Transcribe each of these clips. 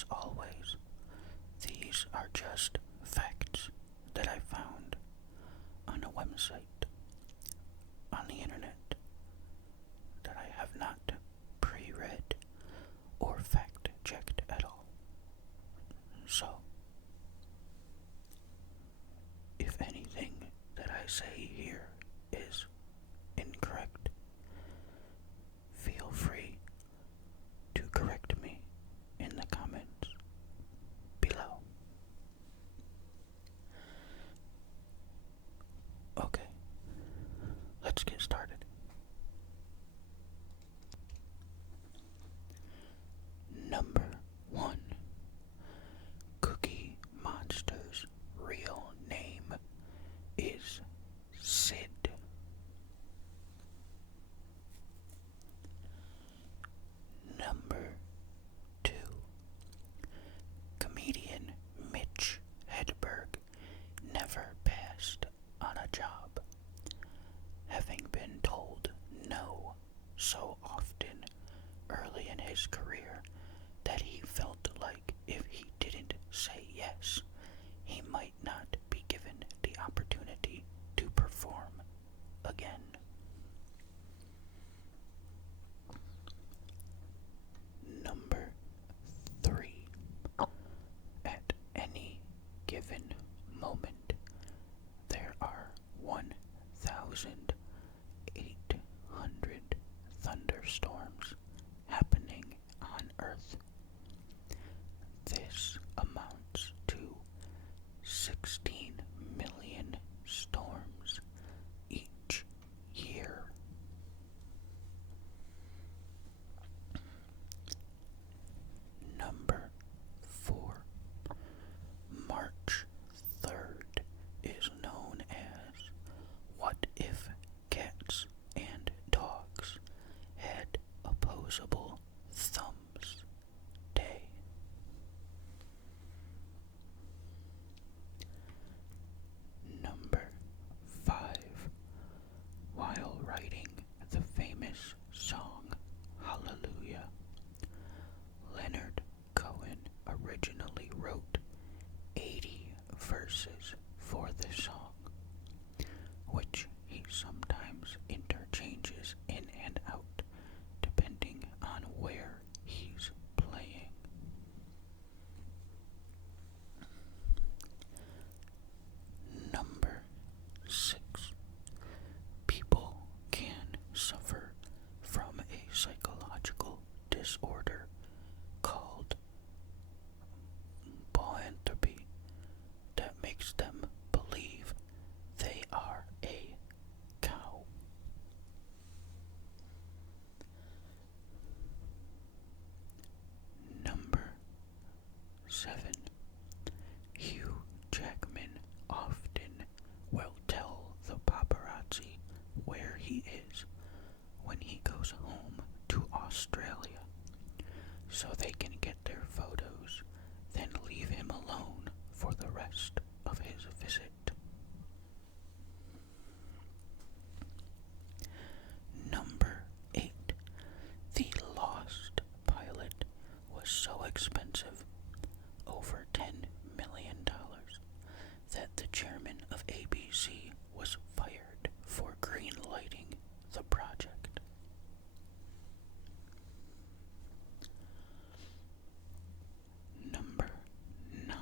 as always, these are just facts that I found on a website on the internet that I have not pre-read or fact-checked at all. So, if anything that I say here is incorrect, feel free to correct me in the comments below. Okay, let's get started. Number 1. Cookie Monster's real name is Sid. Number 2. Comedian Mitch Hedberg never passed on a job, having been told no so often early in his career that he felt like if he didn't say yes, he might not be given the opportunity to perform again. Number 3. At any given moment, there are 1,800 thunderstorms happening on Earth. This amounts to 16 million storms each year. Number 4. March 3rd is known as What If Cats and Dogs Had Opposable Thumbs Day. Number 5. While writing the famous song Hallelujah, Leonard Cohen originally wrote 80 verses for the song, which he sometimes interchanges in and out depending on where he's playing. Number 6. People can suffer from a psychological disorder called boanthropy that makes them believe they are a cow. Number 7. Hugh Jackman often will tell the paparazzi where he is when he goes home to Australia, so they can get their photos, then leave him alone for the rest of his visit. Number 8. The Lost pilot was so expensive, over $10 million, that the chairman of ABC was fired for green-lighting the project. Number 9.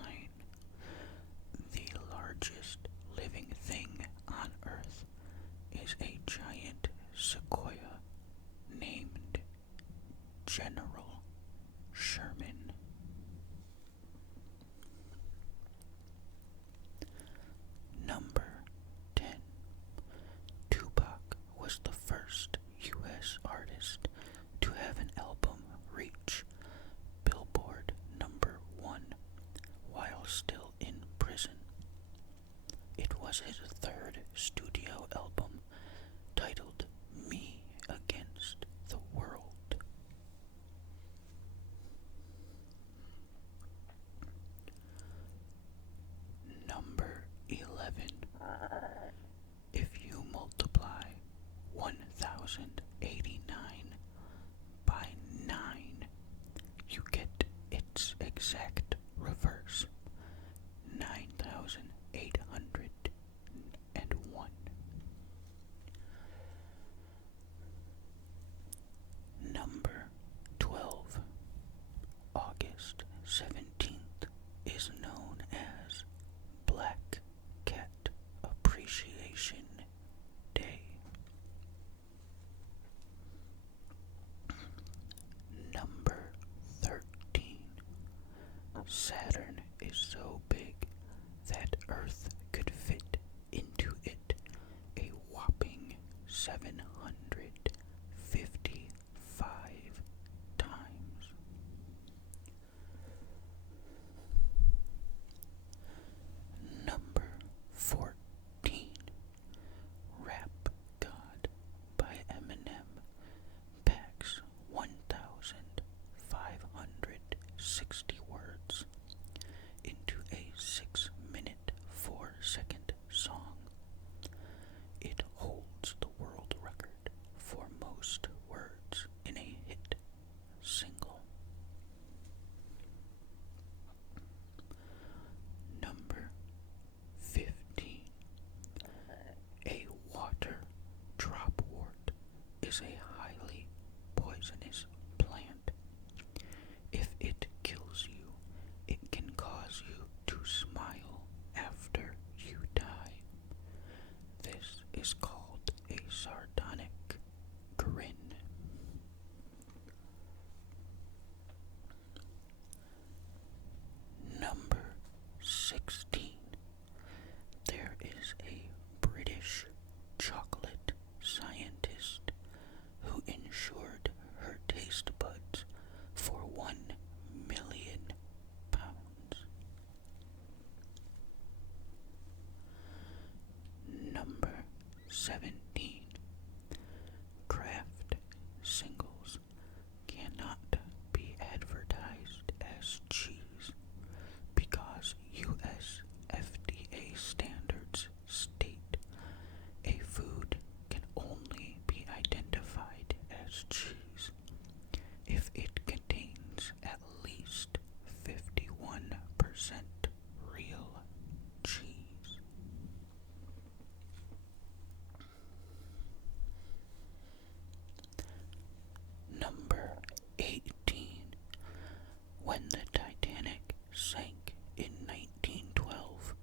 The largest living thing on Earth is a giant sequoia named General Sherman. Number 10. Tupac was the first U.S. artist to have an album reach Billboard number 1 while still in prison. It was his third studio album, titled Me Against the World. Number 11. If you multiply 1089 by 9, you get its exact 755 times. Number 14. Rap God by Eminem packs 1,560 words into a 6-minute, 4-second song. It holds the world record for most words in a hit single. Number 15. A water dropwort is a highly poisonous plant. If it kills you, it can cause you to smile after you die. This is called a sardonic grin. Number 16. There is a British chocolate scientist who insured her taste buds for £1 million. Number 17. Kraft singles cannot be advertised as cheese because US FDA standards state a food can only be identified as cheese if it contains at least 51% real cheese. Number 18. When the Titanic sank in 1912,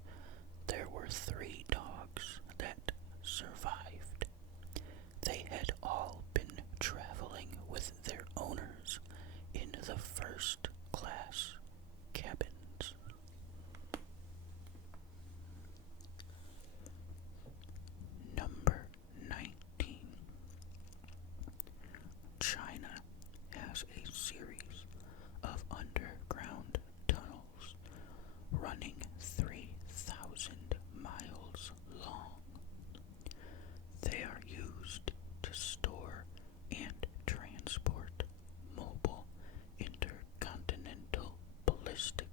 there were 3 dogs that survived. They had all been traveling with their owners in the first class cabins. Number 19. China has a series of underground tunnels running 3,000 miles long. They are used to store and transport mobile intercontinental ballistic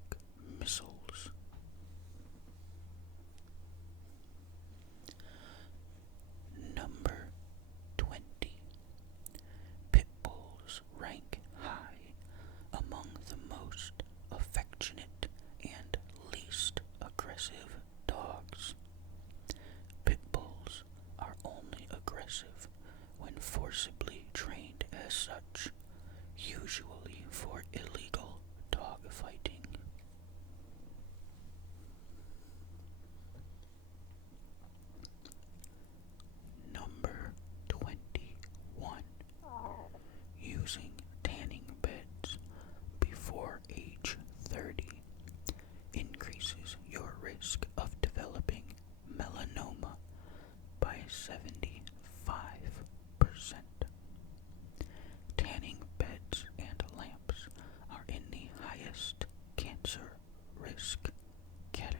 missiles. Number 20. Pit bulls rank high among the most affectionate and least aggressive dogs. Pit bulls are only aggressive when forcibly trained as such, usually for illegal dog fighting. Number 21. Using tanning beds before age 30 increases your risk of developing melanoma by 75%. Tanning beds and lamps are in the highest cancer risk category.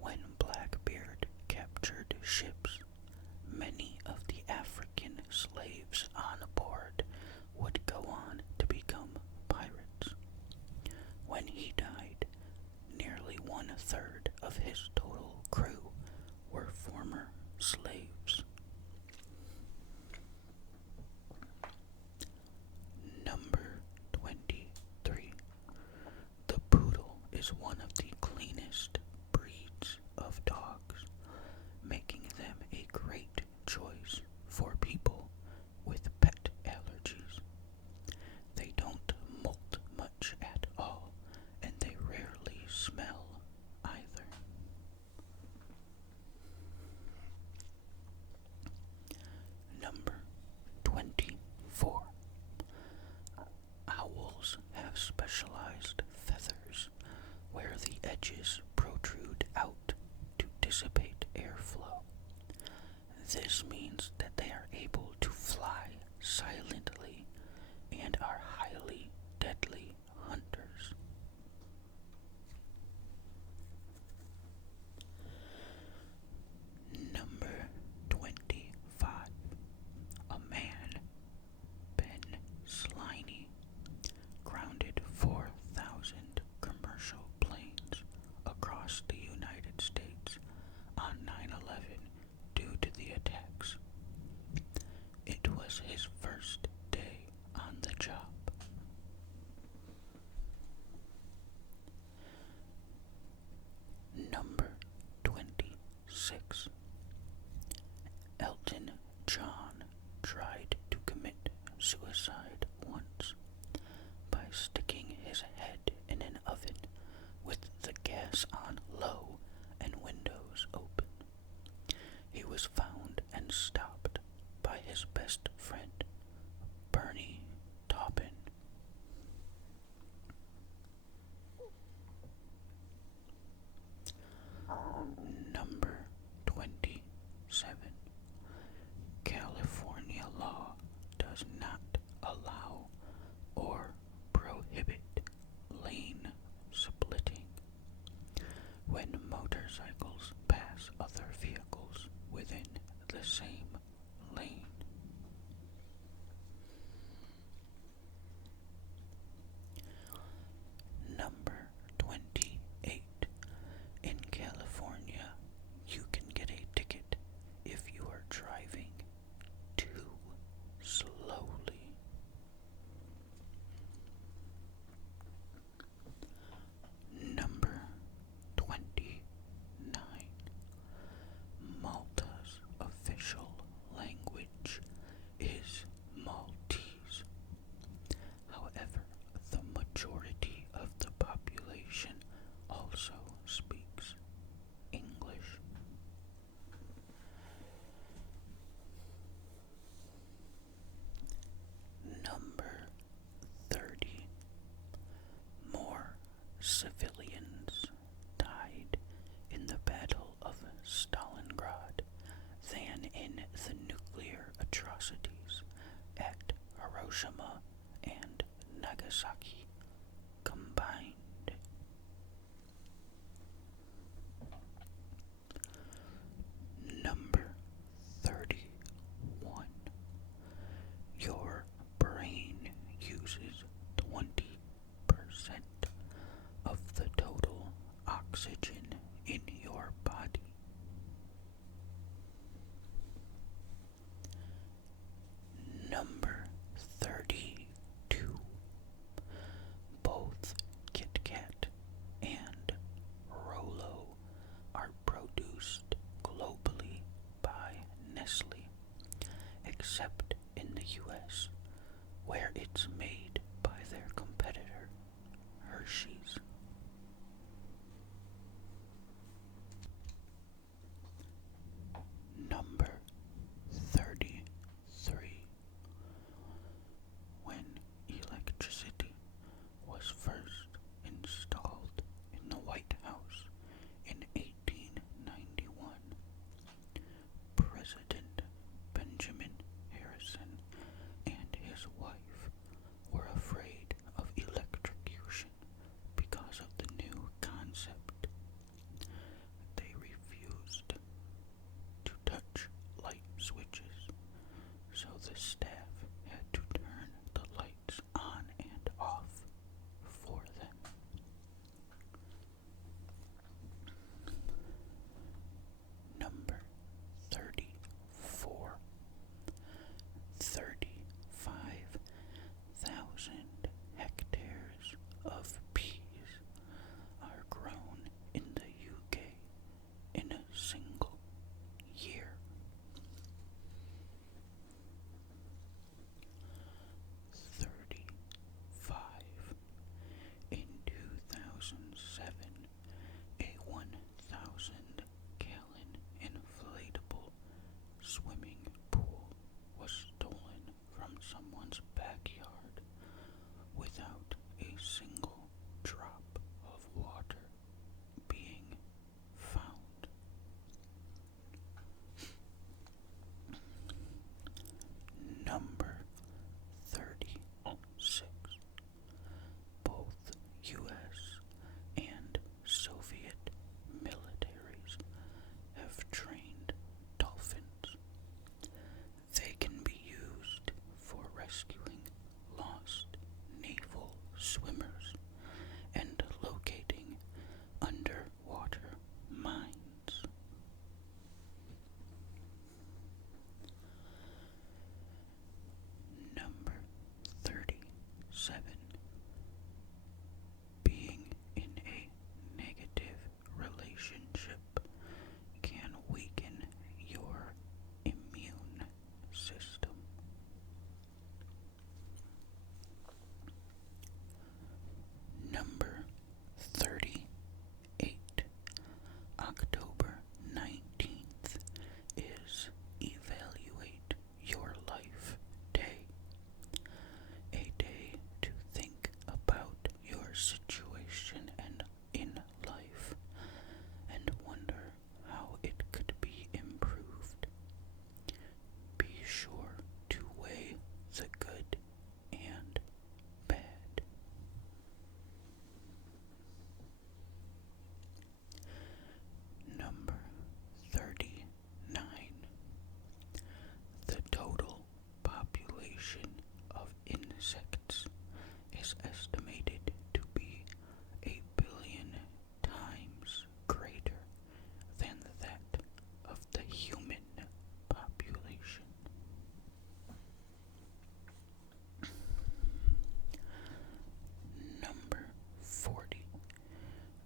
When Blackbeard captured ships, many of the African slaves on board would go on to become pirates. edges protrude out to dissipate airflow. This means that they are able to fly silently and are highly deadly hunters. Number 25. A man, Ben Sliney, grounded 4,000 commercial planes across the United States on 9/11 due to the attacks. It was his first day on the job. Number 26. Elton John tried to commit suicide once by sticking his head in an oven with the gas on low and windows open. He was found and stopped by his best friend, Bernie Taupin. Number 27. California law does not allow or prohibit lane splitting when motorcycles pass other vehicles within the same lane. Number 28. In California, you can get a ticket if you are driving too slowly. Number 29. Malta's official language is Maltese. However, the majority of the population also speaks English. Number 30. More civilians died in the Battle of Stalingrad than in the nuclear atrocities at Hiroshima and Nagasaki combined. Number 31. Your brain uses 20% of the total oxygen in your body. Number 32. Both Kit Kat and Rolo are produced globally by Nestle, except in the US, where it's made by their competitor, Hershey's. Number 33. When electricity was first installed in the White House in 1891, President Benjamin Harrison and his wife 7. Being in a negative relationship can weaken your immune system. Number 38. October 19th is Evaluate Your Life Day. A day to think about your situation and in life and wonder how it could be improved. Be sure to weigh the good and bad. Number 39. The total population of insects is estimated to be 1 billion times greater than that of the human population. Number 40.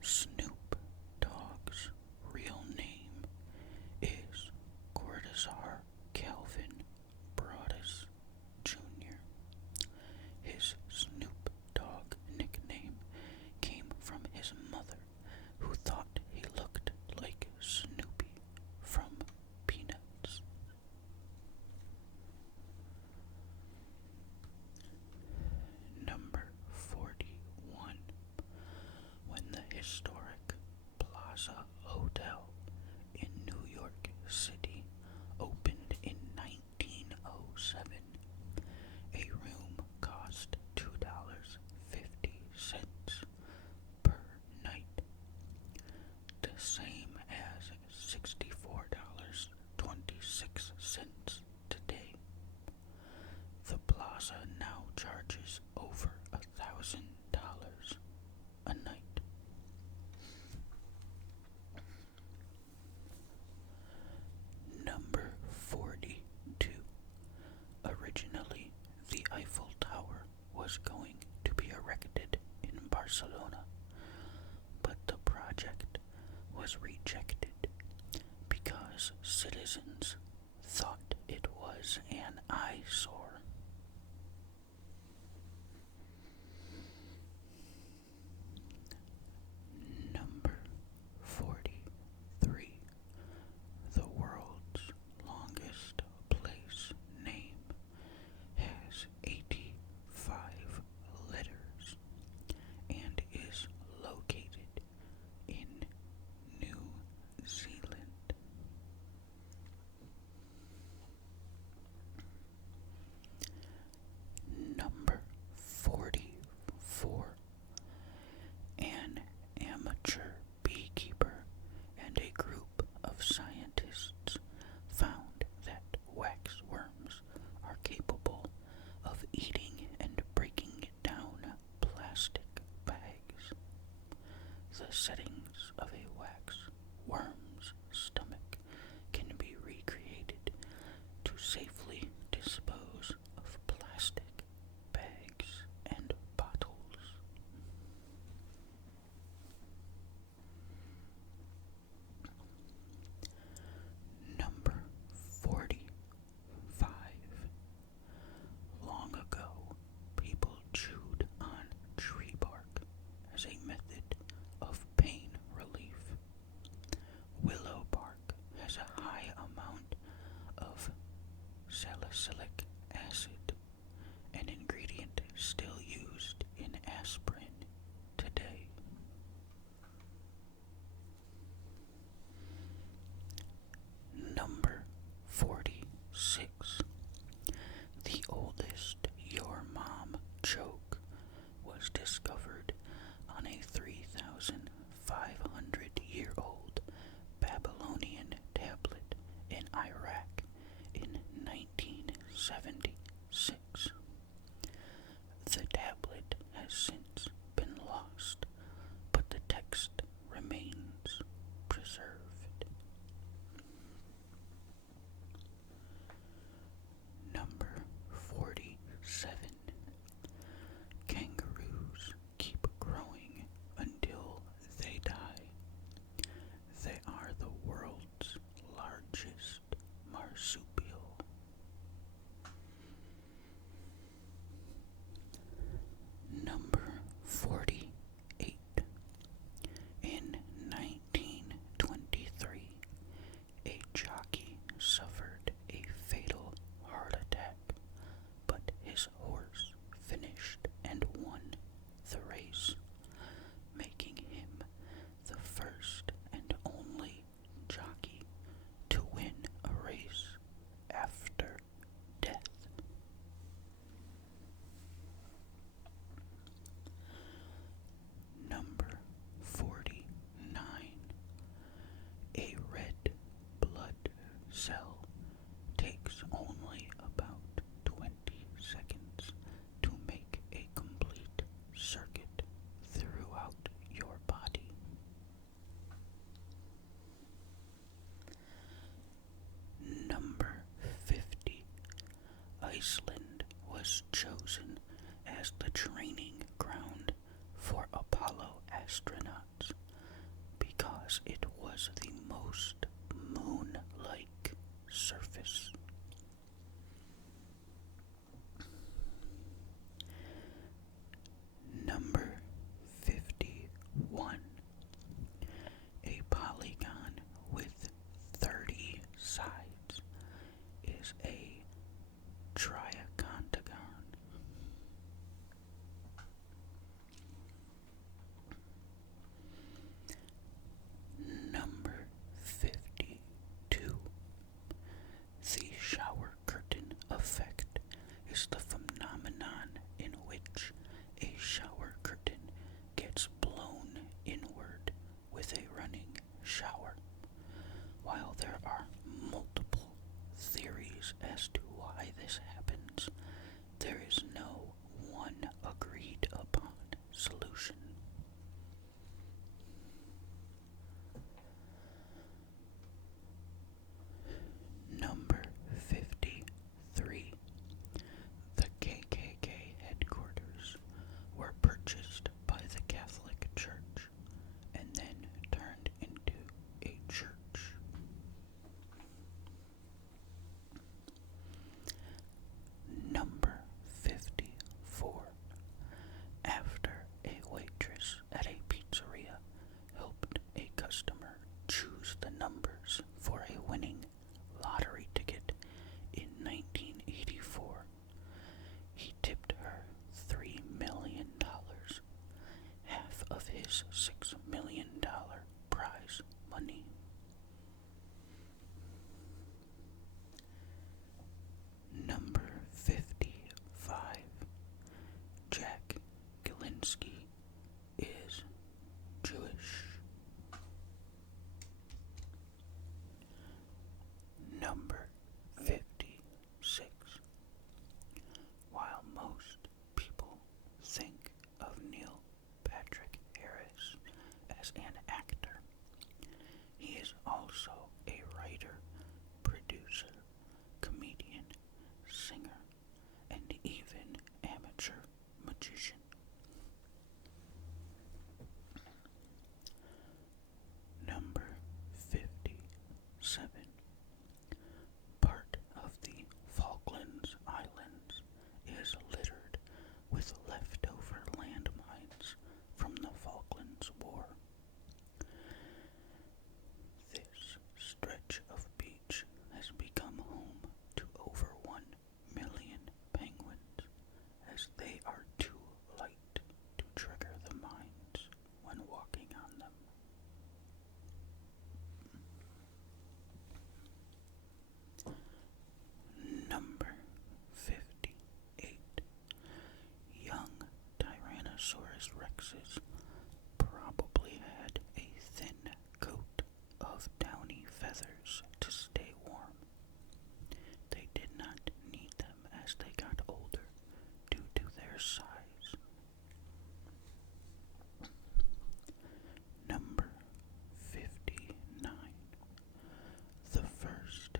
Snoop Dogg's real name is Cortazar Calvin Broadus Jr. His Snoop Dogg nickname came from his mother, who thought he looked like Snoopy from Peanuts. Number 41. When the historic Plaza Hotel in New York City opened in 1907, a room cost $2.50 per night, the same as $64.26 today. The plaza now charges over $1,000 a night. Number 42. Originally, the Eiffel Tower was going to be erected in Barcelona, but the project was rejected because citizens thought it was an eyesore. Number 43. The world's longest place name has 85 letters and is located in New Zealand. was chosen as the training ground for Apollo astronauts because it was the most moon-like surface. Number 51. A polygon with 30 sides is a triacontagon. Number 52. The shower curtain effect is the phenomenon in which a shower curtain gets blown inward with a running shower. While there are multiple theories as to why this happens, there is no one agreed upon solution. Number 53. The KKK headquarters were purchased by the Catholic Church and then turned into a church. Number 54. After a waitress at a pizzeria helped a customer choose the numbers for a winning lottery ticket in 1984, he tipped her $3 million, half of his $6 million prize money. Number 55. Jack Galinsky is Jewish. Number 56. While most people think of Neil Patrick Harris as an actor, he is also a writer, producer, comedian, singer, and even amateur magician. Number 57. Part of the Falklands Islands is littered with leftover landmines from the Falklands War. This stretch of beach has become home to over 1 million penguins, as they are too light to trigger the mines when walking on them. Number 58. Young Tyrannosaurus rexes probably had a thin coat of downy feathers to stay warm. They did not need them as they got older due to their size. Number 59. The first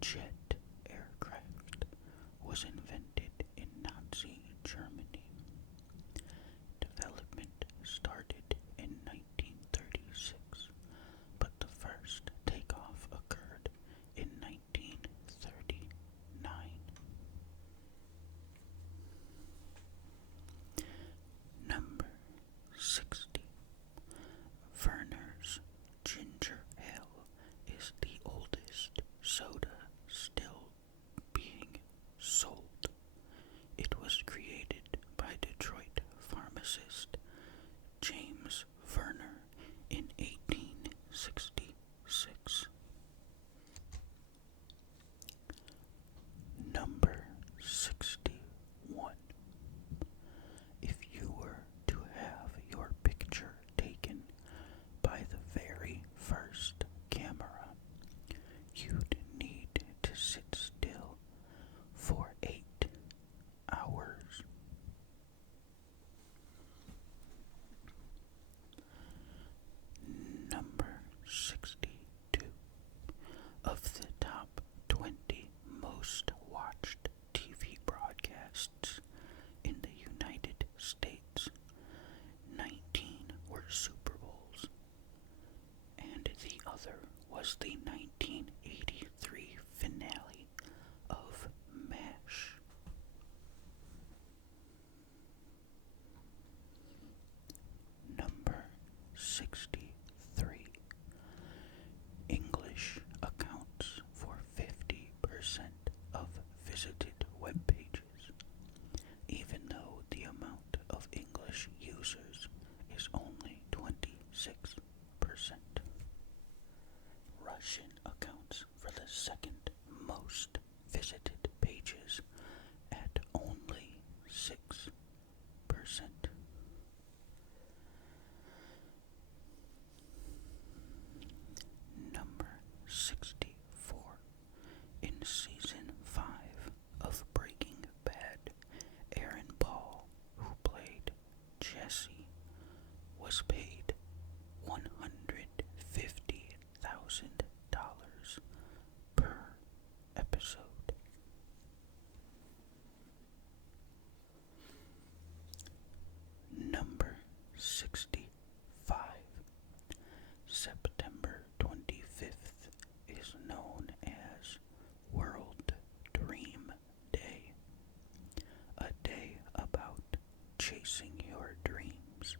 jet aircraft was invented in Nazi Germany. Development started in 1936, but the first takeoff occurred States. 19 were Super Bowls, and the other was the 1983 finale of MASH. Number 63. English accounts for 50% of visited web pages, even though the amount of English users is only 26%. Russian accounts for the second most visited pages at only 6%. Number 64. In season 5 of Breaking Bad, Aaron Paul, who played Jesse, was paid $150,000 per episode. Number 65. September 25th is known as World Dream Day, a day about chasing your dreams,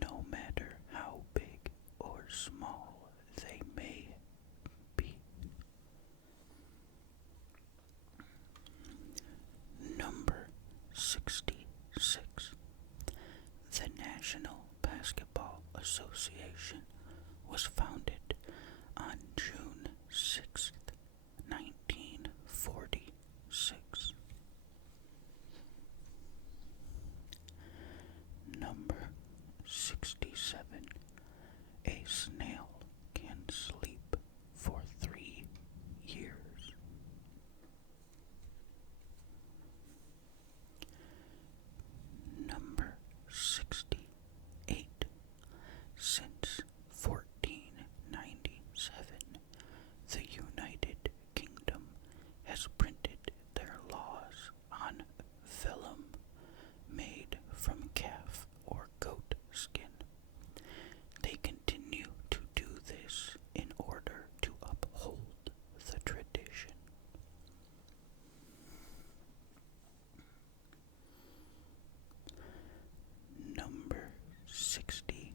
no matter how big or small they may be. Number 66. The National Basketball Association was founded on June 6th, 1946. Number 67. A snail can sleep for 3 years. Number 68. Since 1497, the United Kingdom has printed their laws on vellum made from calf or goat skin. They continue to do this in order to uphold the tradition. Number 69.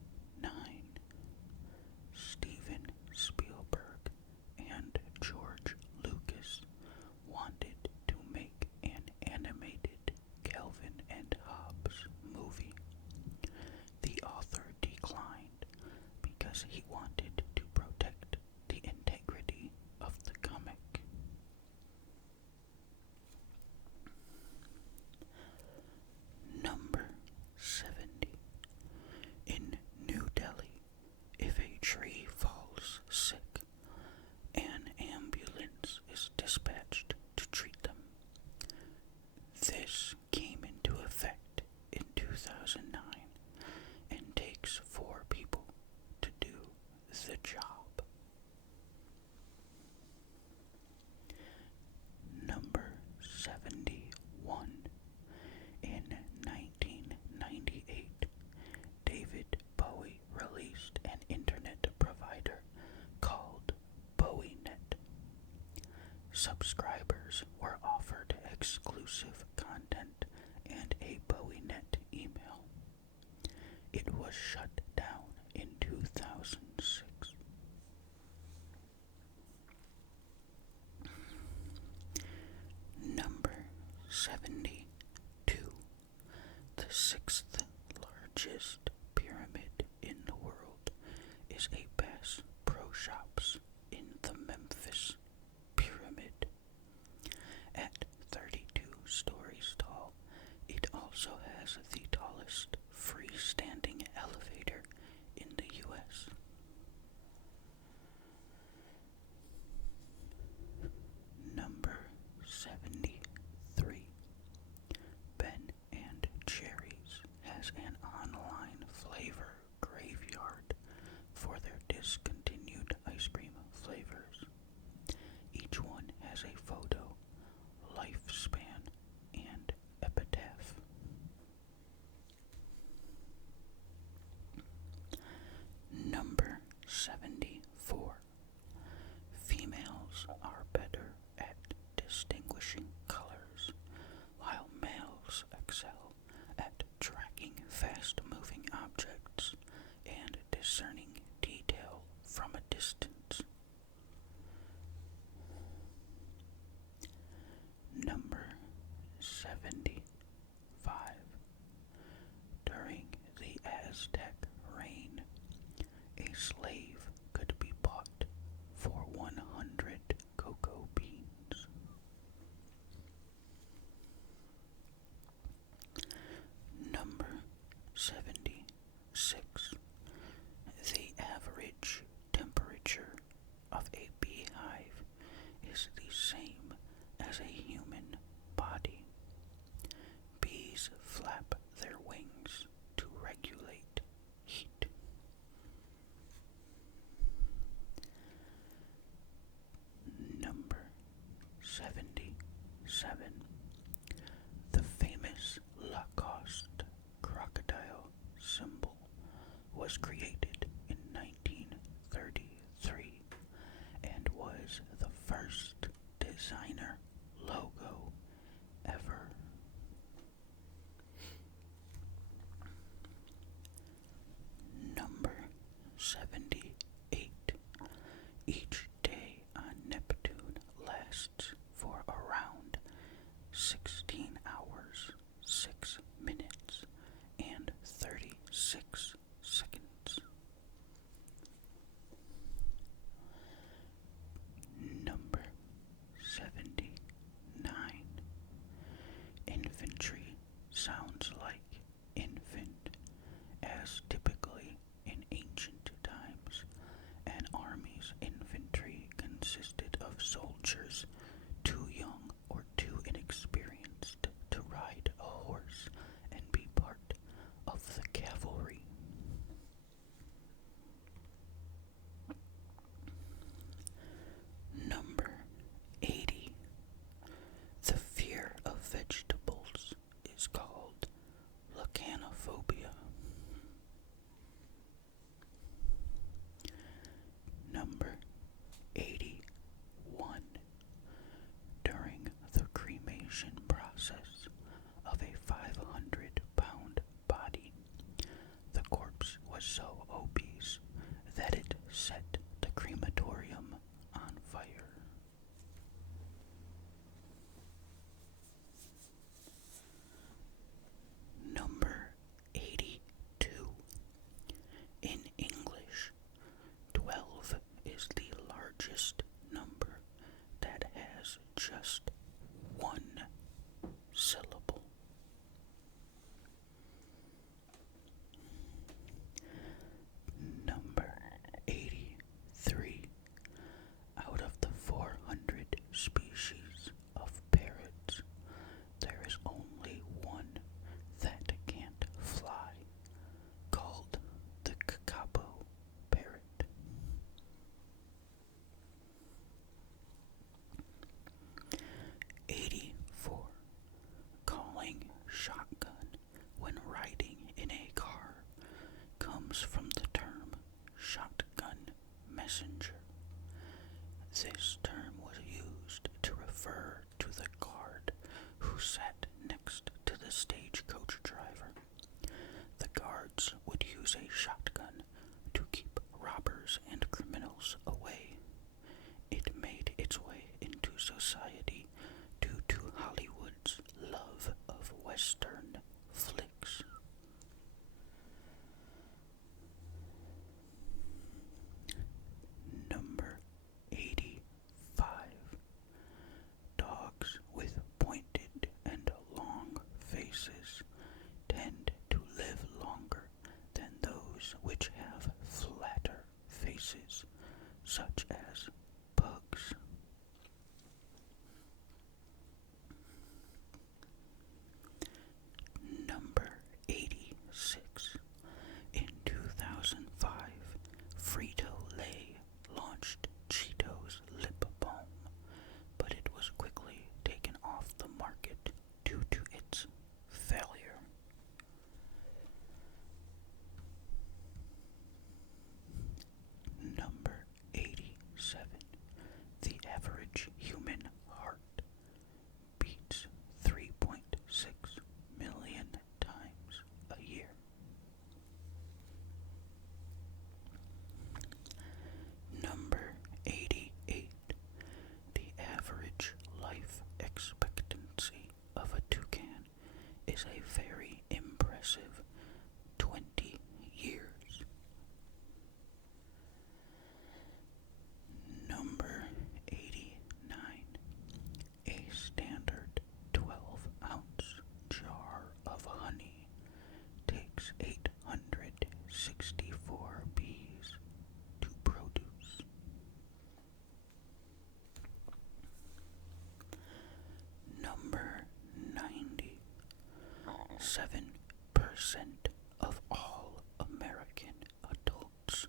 Steven Spielberg and George Lucas wanted to make an animated Calvin and Hobbes movie. The author declined because he wanted to protect the integrity of the comic. Number 70. In New Delhi, if a tree falls sick, an ambulance is dispatched to treat them. This came into effect in 2009 and takes 4 people to do the job. Number 71. In 1998, David Bowie released an internet provider called BowieNet. Subscribers were offered exclusive content and a BowieNet email. It was shut down in 2006. Number 72. The 6th largest pyramid in the world is a Bass Pro Shops in the Memphis Pyramid. At 32 stories tall, it also has the tallest freestanding elevator in the U.S. Number 73. Ben and Jerry's has an online flavor graveyard for their discontinued ice cream flavors. Each one has a photo, lifespan, and epitaph. from a distance. Number 75. During the Aztec reign, a slave could be bought for 100 cocoa beans. Number 76. The average temperature of a beehive is the same as a human body. Bees flap their wings to regulate heat. Number 77. The famous Lacoste crocodile symbol was created in 1933 and was the first designer logo ever. Number 78. Each day on Neptune lasts for around 16 hours, 6 minutes, and 36 seconds. Number 79. Infantry sounds like infant, as typically in ancient times an army's infantry consisted of soldiers too young or too inexperienced to ride a horse and be part of the cavalry. Number 80. The fear of vegetables is called lechanophobia. Number 81. During the cremation process of a 500-pound body, the corpse was so obese that it set the crematorium on fire. Number 82. In English, 12 is the largest number that has just one syllable. Number 83. Out of the 400 species of parrots, there is only one that can't fly, called the kakapo parrot. Calling shotgun when riding in a car comes from the term shotgun messenger. This term was used to refer to the guard who sat next to the stagecoach driver. The guards would use a shotgun to keep robbers and criminals away. It made its way into society due to Hollywood's love of Western flicks. Number 85. Dogs with pointed and long faces tend to live longer than those which have flatter faces, such as pugs. takes 864 bees to produce. Number 90. 7% of all American adults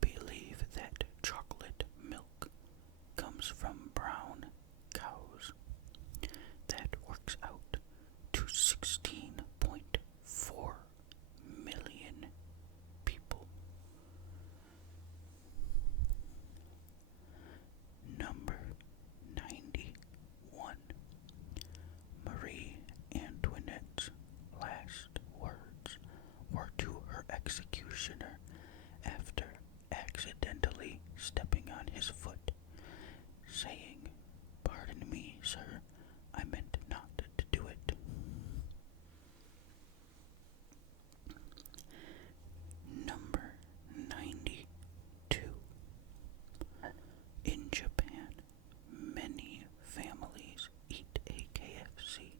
believe that chocolate milk comes from brown cows. That works out to 16.4 million people. Number 91. Marie Antoinette's last words were to her executioner after accidentally stepping on his foot, saying, "Pardon me, sir, I meant not to do it." Number 92. In Japan, many families eat a KFC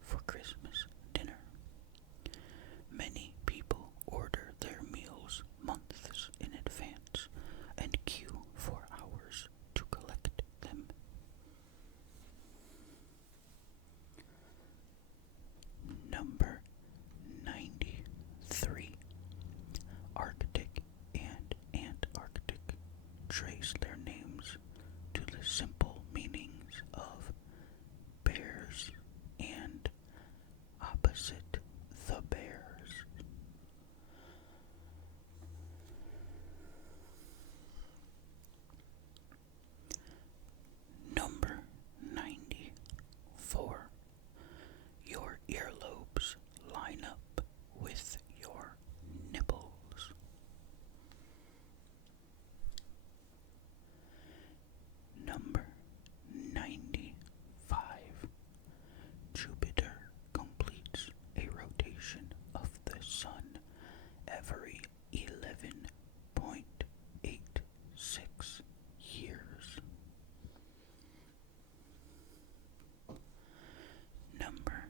for Christmas dinner. Many people order their meals months in advance and queue for hours to collect them. Number 93. Arctic and Antarctic trace their names to the simple meanings of bears and opposite the bears. Number 94. Your earlobes line up with your nipples. Number 95. Jupiter completes a rotation of the Sun every 11.86 years. Number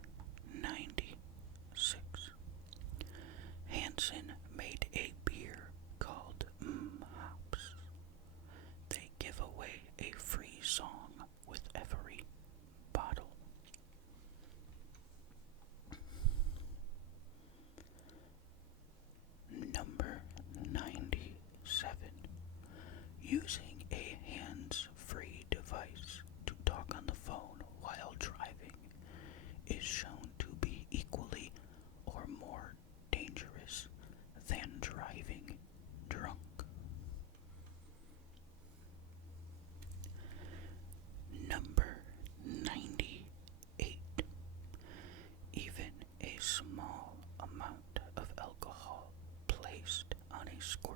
96. Hansen made a beer called Hops. They give away a free song with every bottle. Number 97. Using a hands-free device to talk on the phone while driving is shown to be equally or more dangerous than driving drunk. Number 98. Even a small amount of alcohol placed on a squirrel